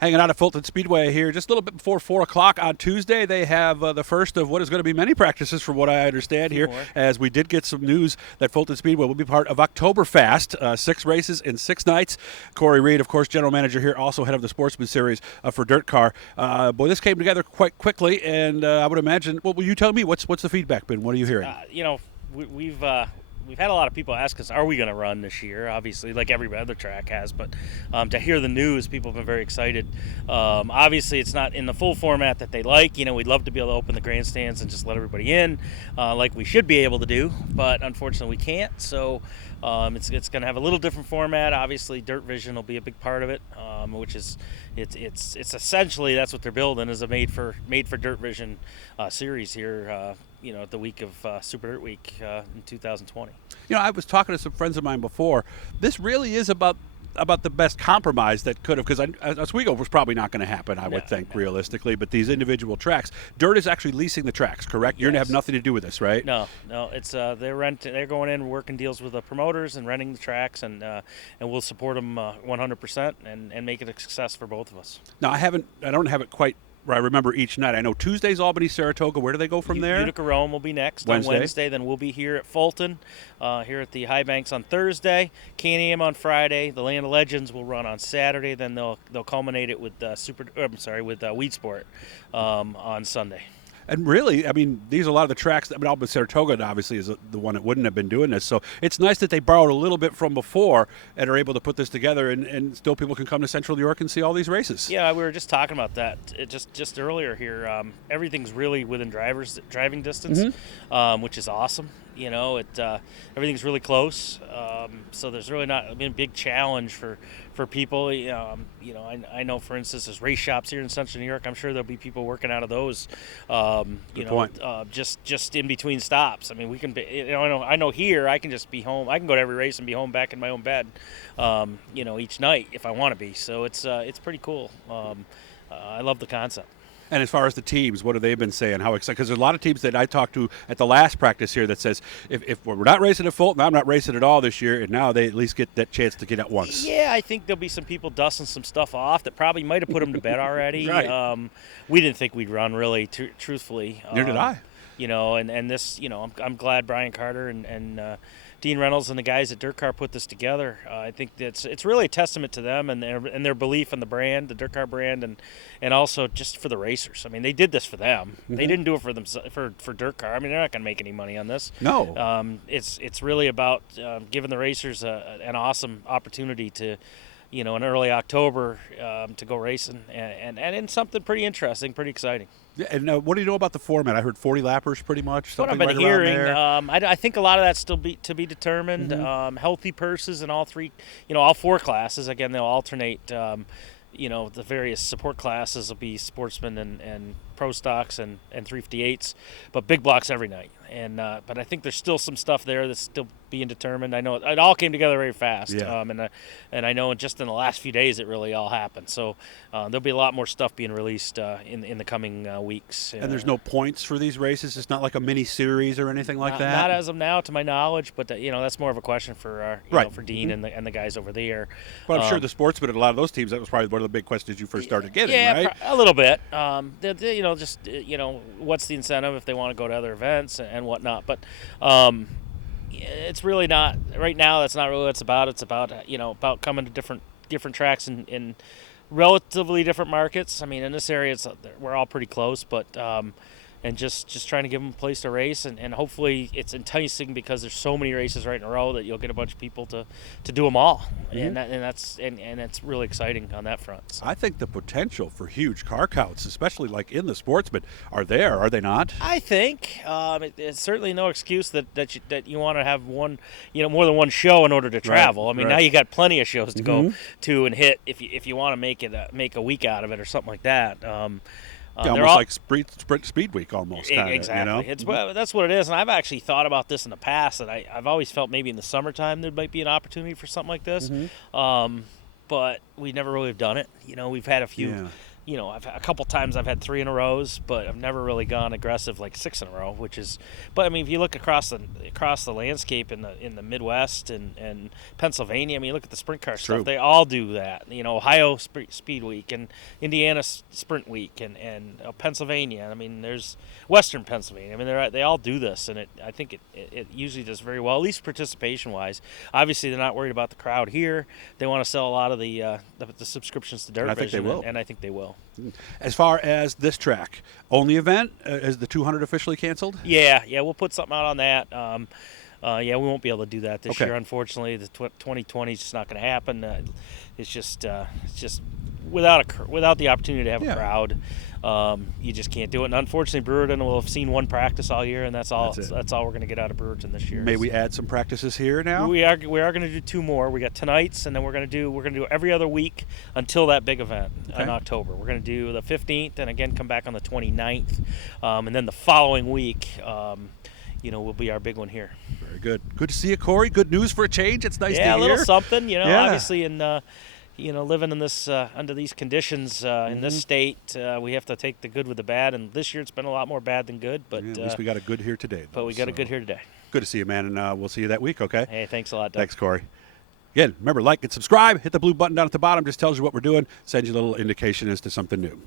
Hanging out at Fulton Speedway here just a little bit before 4 o'clock on Tuesday. They have the first of what is going to be many practices from what I understand here, as we did get some news that Fulton Speedway will be part of Oktoberfast, 6 races in 6 nights. Cory Reed, of course, general manager here, also head of the Sportsman Series for Dirt Car. Boy, this came together quite quickly, and I would imagine, well, will you tell me, what's the feedback been? What are you hearing? We've had a lot of people ask us, are we going to run this year? Obviously, like every other track has, but to hear the news, people have been very excited. Obviously, it's not in the full format that they like. We'd love to be able to open the grandstands and just let everybody in like we should be able to do, but unfortunately we can't. So it's going to have a little different format. Obviously, Dirt Vision will be a big part of it, which is it's essentially that's what they're building, is a made for Dirt Vision series here. The week of Super Dirt Week in 2020. I was talking to some friends of mine before. This really is about the best compromise that could have, because Oswego was probably not going to happen, I would think, realistically, but these individual tracks. Dirt is actually leasing the tracks, correct? You're going to have nothing to do with this, right? No, it's they're going in, working deals with the promoters and renting the tracks, and we'll support them 100% and make it a success for both of us. Now, I don't have it quite where I remember each night. I know Tuesday's Albany, Saratoga. Where do they go from there? Utica Rome will be next on Wednesday. Then we'll be here at Fulton, here at the High Banks on Thursday. Can-Am on Friday. The Land of Legends will run on Saturday. Then they'll culminate it with Weed Sport on Sunday. And really, these are a lot of the tracks. Albany, Saratoga obviously is the one that wouldn't have been doing this. So it's nice that they borrowed a little bit from before and are able to put this together, and still people can come to Central New York and see all these races. Yeah, we were just talking about that just earlier here. Everything's really within driving distance, which is awesome. Everything's really close. So there's really not been a big challenge for people. I know, for instance, there's race shops here in Central New York. I'm sure there'll be people working out of those. Just in between stops. We can be. I know here I can just be home. I can go to every race and be home back in my own bed. Each night if I want to be. So it's pretty cool. I love the concept. And as far as the teams, what have they been saying? How excited? Because there's a lot of teams that I talked to at the last practice here that says, if we're not racing at Fulton, I'm not racing at all this year, and now they at least get that chance to get out once. Yeah, I think there'll be some people dusting some stuff off that probably might have put them to bed already. Right. We didn't think we'd run, really, truthfully. Neither did I. And this, I'm glad Brian Carter and Dean Reynolds and the guys at Dirt Car put this together. I think it's really a testament to them and their belief in the brand, the Dirt Car brand, and also just for the racers. They did this for them. Mm-hmm. They didn't do it for them for Dirt Car. They're not going to make any money on this. No. It's really about giving the racers an awesome opportunity to, in early October to go racing and in something pretty interesting, pretty exciting. Yeah, and what do you know about the format? I heard 40 lappers pretty much. What I've been hearing, I think a lot of that's still to be determined. Mm-hmm. Healthy purses in all 4 classes. Again, they'll alternate. The various support classes will be sportsmen and pro stocks and 358s, but big blocks every night. And but I think there's still some stuff there that's still being determined. I know it all came together very fast. Yeah. And I know just in the last few days it really all happened. So there'll be a lot more stuff being released in the coming weeks. And there's no points for these races. It's not like a mini series or anything like that. Not as of now, to my knowledge. But that's more of a question for for Dean and the guys over there. But I'm sure the sportsmen at a lot of those teams, that was probably one of the big questions you first started getting, right? A little bit. What's the incentive if they want to go to other events and whatnot. But it's really not right now. That's not really what it's about. It's about about coming to different tracks in relatively different markets. In this area, we're all pretty close, but and just trying to give them a place to race, and hopefully it's enticing because there's so many races right in a row that you'll get a bunch of people to do them all, mm-hmm. and that's really exciting on that front. So. I think the potential for huge car counts, especially like in the sportsmen, are there, are they not? I think it's certainly no excuse that you want to have one, more than one show in order to travel. Right. Now you got plenty of shows to go to and hit if you want to make a week out of it or something like that. Almost like Sprint Speed Week, almost. Kinda, exactly. That's what it is. And I've actually thought about this in the past, that I've always felt maybe in the summertime there might be an opportunity for something like this. Mm-hmm. But we never really have done it. We've had a few a couple times I've had 3 in a row, but I've never really gone aggressive like 6 in a row, which is. But I mean, if you look across the landscape in the Midwest and Pennsylvania, I mean, look at the sprint car stuff. True. They all do that. Ohio Speed Week and Indiana Sprint Week and Pennsylvania. I mean, there's Western Pennsylvania. I mean, they all do this, and I think it usually does very well, at least participation wise. Obviously, they're not worried about the crowd here. They want to sell a lot of the subscriptions to Dirt And I think they will. and I think they will. As far as this track, only event, is the 200 officially canceled? Yeah, we'll put something out on that. We won't be able to do that this Okay. year, unfortunately. The 2020 is just not going to happen. It's just without the opportunity to have a crowd, you just can't do it. And unfortunately, Brewerton will have seen one practice all year, and that's all. That's all we're going to get out of Brewerton this year. May we add some practices here now? We are going to do 2 more. We got tonight's, and then we're going to do every other week until that big event in October. We're going to do the 15th, and again come back on the 29th, and then the following week. Will be our big one here. Very good. Good to see you, Cory. Good news for a change. It's nice to hear. Yeah, a little something. Obviously, in living in this under these conditions in this state, we have to take the good with the bad. And this year, it's been a lot more bad than good. But at least we got a good here today. But we got a good here today. Good to see you, man. And we'll see you that week. Okay. Hey, thanks a lot, Doug. Thanks, Cory. Again, remember, like and subscribe. Hit the blue button down at the bottom. Just tells you what we're doing. Sends you a little indication as to something new.